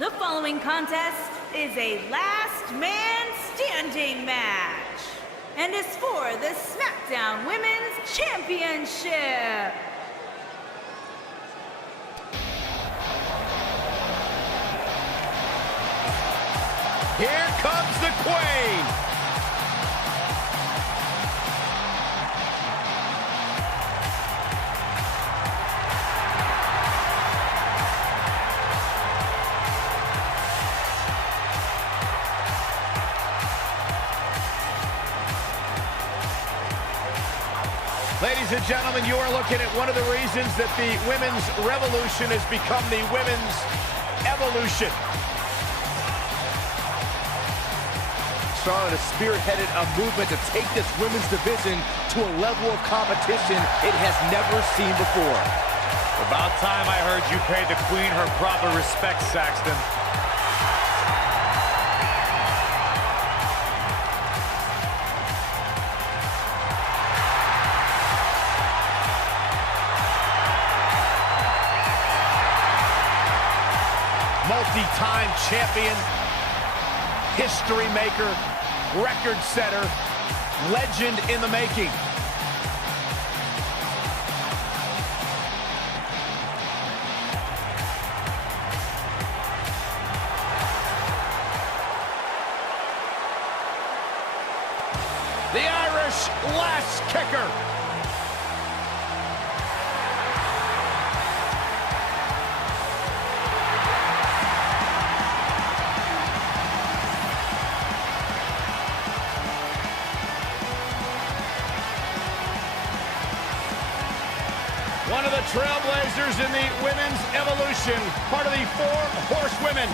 The following contest is a last man standing match and is for the Smackdown Women's Championship. Here comes the Queen. Ladies and gentlemen, you are looking at one of the reasons that the women's revolution has become the women's evolution. Charlotte has spearheaded a movement to take this women's division to a level of competition it has never seen before. About time I heard you paid the Queen her proper respect, Saxton. Multi-time champion, history maker, record setter, legend in the making. The Irish lash kicker. One of the trailblazers in the women's evolution, part of the 4 horsewomen.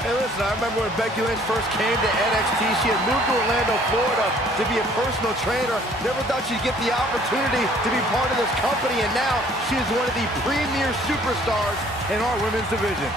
Hey, listen, I remember when Becky Lynch first came to NXT, she had moved to Orlando, Florida to be a personal trainer. Never thought she'd get the opportunity to be part of this company, and now she is one of the premier superstars in our women's division.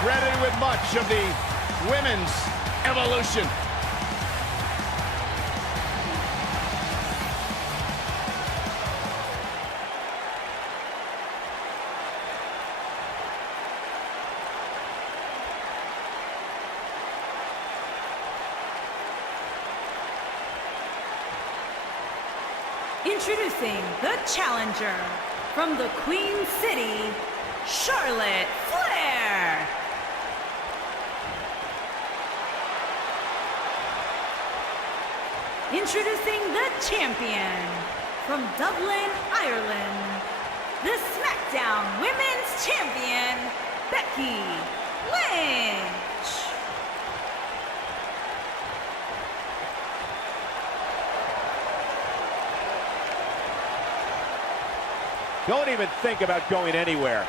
Credited with much of the women's evolution. Introducing the challenger from the Queen City, Charlotte Flair. Introducing the champion from Dublin, Ireland, the Smackdown Women's Champion, Becky Lynch. Don't even think about going anywhere.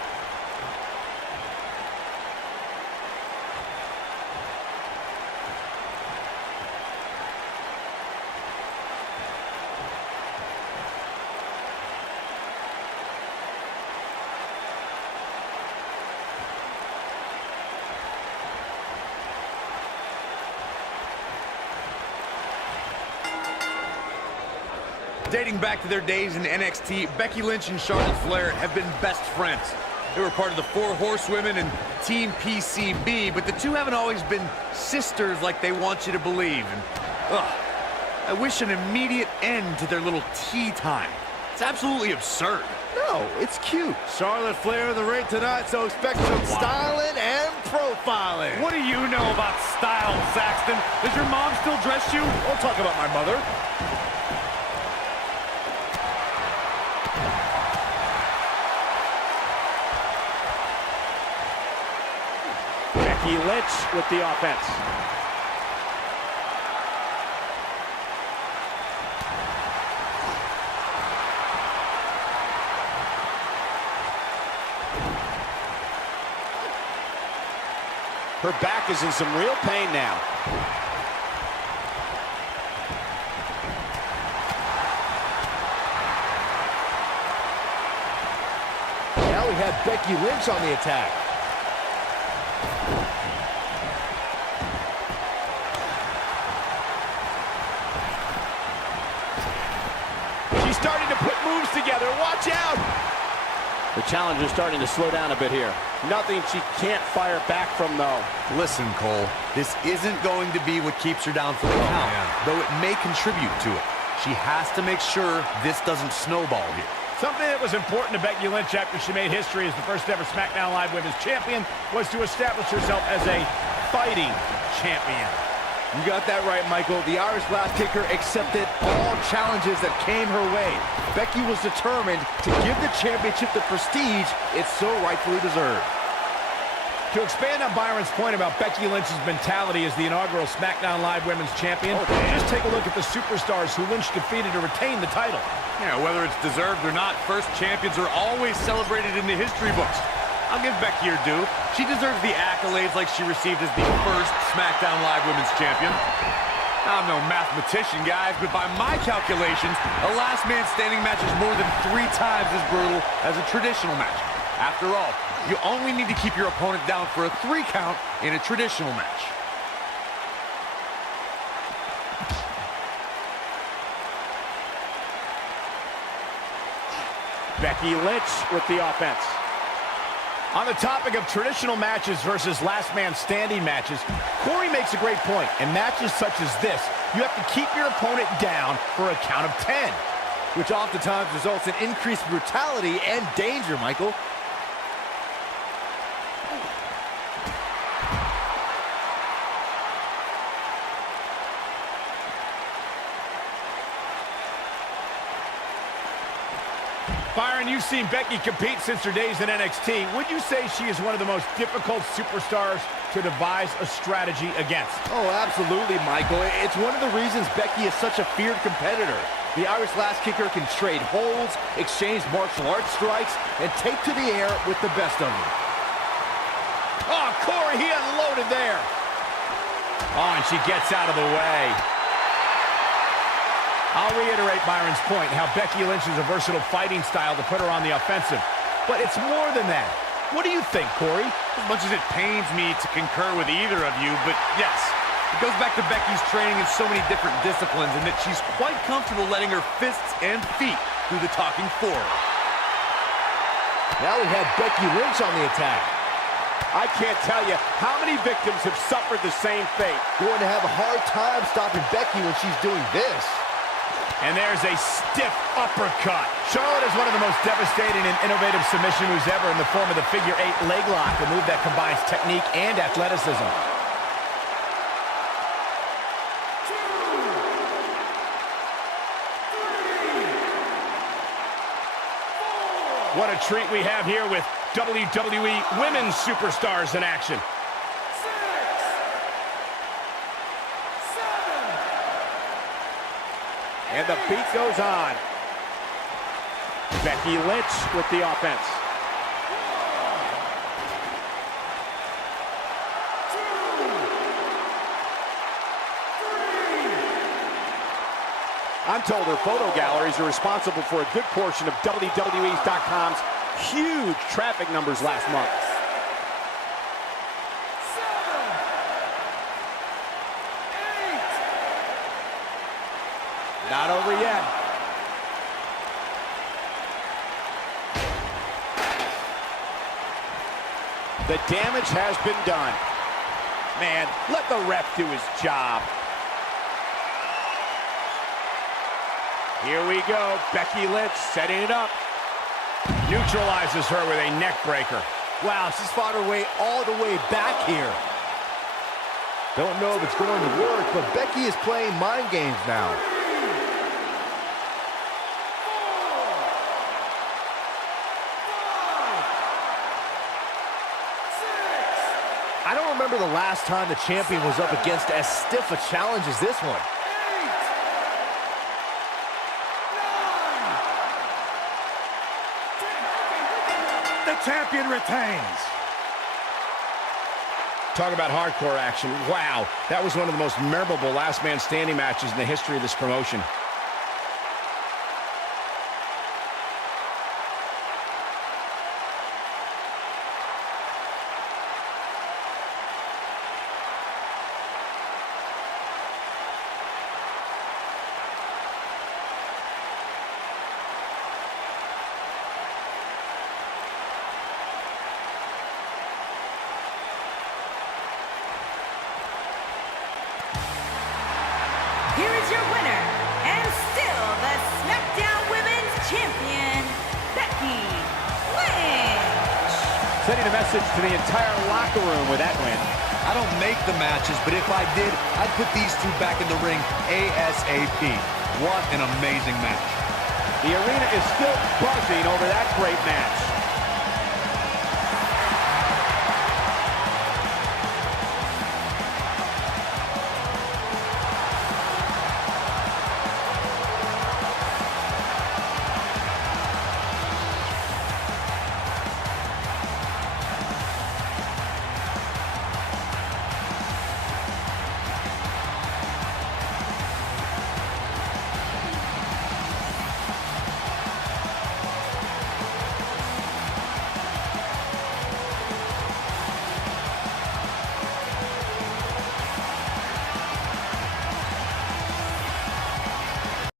Dating back to their days in NXT, Becky Lynch and Charlotte Flair have been best friends. They were part of the 4 horsewomen and Team PCB, but the two haven't always been sisters like they want you to believe. And, I wish an immediate end to their little tea time. It's absolutely absurd. No, it's cute. Charlotte Flair in the ring tonight, so expect some styling and profiling. What do you know about style, Saxton? Does your mom still dress you? Don't talk about my mother. Becky Lynch with the offense. Her back is in some real pain now. Now we have Becky Lynch on the attack. She's starting to put moves together. Watch out! The challenger's starting to slow down a bit here. Nothing she can't fire back from, though. Listen, Cole, this isn't going to be what keeps her down for the count, though it may contribute to it. She has to make sure this doesn't snowball here. Something that was important to Becky Lynch after she made history as the first ever SmackDown Live Women's Champion was to establish herself as a fighting champion. You got that right, Michael. The Irish Lass Kicker accepted all challenges that came her way. Becky was determined to give the championship the prestige it so rightfully deserved. To expand on Byron's point about Becky Lynch's mentality as the inaugural SmackDown Live Women's Champion, just take a look at the superstars who Lynch defeated to retain the title. Yeah, whether it's deserved or not, first champions are always celebrated in the history books. I'll give Becky her due. She deserves the accolades like she received as the first SmackDown Live Women's Champion. I'm no mathematician, guys, but by my calculations, a last man standing match is more than 3 times as brutal as a traditional match. After all, you only need to keep your opponent down for a 3 count in a traditional match. Becky Lynch with the offense. On the topic of traditional matches versus last man standing matches, Corey makes a great point. In matches such as this, you have to keep your opponent down for a count of 10. Which oftentimes results in increased brutality and danger, Michael. Byron, you've seen Becky compete since her days in NXT. Would you say she is one of the most difficult superstars to devise a strategy against? Oh, absolutely, Michael. It's one of the reasons Becky is such a feared competitor. The Irish Lass Kicker can trade holds, exchange martial arts strikes, and take to the air with the best of them. Oh, Corey, he unloaded there. Oh, and she gets out of the way. I'll reiterate Byron's point, how Becky Lynch is a versatile fighting style to put her on the offensive. But it's more than that. What do you think, Corey? As much as it pains me to concur with either of you, but yes, it goes back to Becky's training in so many different disciplines and that she's quite comfortable letting her fists and feet do the talking for her. Now we have Becky Lynch on the attack. I can't tell you how many victims have suffered the same fate. Going to have a hard time stopping Becky when she's doing this. And there's a stiff uppercut. Charlotte is one of the most devastating and innovative submission moves ever in the form of the figure 8 leg lock, a move that combines technique and athleticism. What a treat we have here with WWE Women's Superstars in action. And the beat goes on. Becky Lynch with the offense. I'm told her photo galleries are responsible for a good portion of WWE's.com's huge traffic numbers last month. Not over yet. The damage has been done. Man, let the ref do his job. Here we go. Becky Lynch setting it up. Neutralizes her with a neck breaker. Wow, she's fought her way all the way back here. Don't know if it's going to work, but Becky is playing mind games now. I don't remember the last time the champion was up against as stiff a challenge as this one. The champion retains. Talk about hardcore action. Wow, that was one of the most memorable last man standing matches in the history of this promotion. Sending a message to the entire locker room with that win. I don't make the matches, but if I did, I'd put these two back in the ring ASAP. What an amazing match. The arena is still buzzing over that great match.